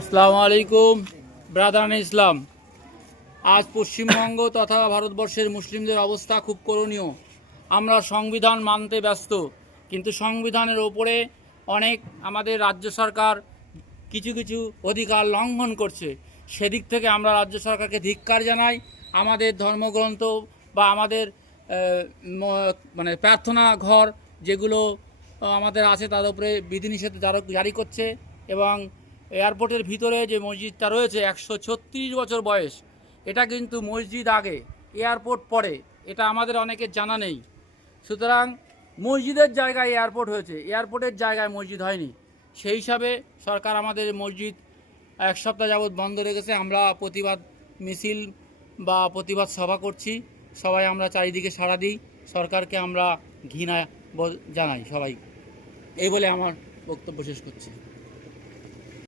আসসালামু আলাইকুম ব্রাদারান ইসলাম। আজ পশ্চিমবঙ্গ তথা ভারতবর্ষের মুসলিমদের অবস্থা খুব করুণীয়। আমরা সংবিধান মানতে ব্যস্ত, কিন্তু সংবিধানের ওপরে অনেক আমাদের রাজ্য সরকার কিছু কিছু অধিকার লঙ্ঘন করছে। সেদিক থেকে আমরা রাজ্য সরকারকে ধিক্কার জানাই। আমাদের ধর্মগ্রন্থ বা আমাদের মানে প্রার্থনা ঘর যেগুলো আমাদের আছে তার উপরে বিধিনিষেধ জারি করছে। এবং এয়ারপোর্টের ভিতরে যে মসজিদটা রয়েছে 136 বছর বয়স, এটা কিন্তু মসজিদ আগে এয়ারপোর্ট পরে, এটা আমাদের অনেকের জানা নেই। সুতরাং মসজিদের জায়গায় এয়ারপোর্ট হয়েছে, এয়ারপোর্টের জায়গায় মসজিদ হয়নি। সেই হিসাবে সরকার আমাদের মসজিদ এক সপ্তাহ যাবৎ বন্ধ রেখেছে। আমরা প্রতিবাদ মিছিল বা প্রতিবাদ সভা করছি, সবাই আমরা চারিদিকে সাড়া দিই, সরকারকে আমরা ঘৃণা জানাই সবাই। এই বলে আমার বক্তব্য শেষ করছি।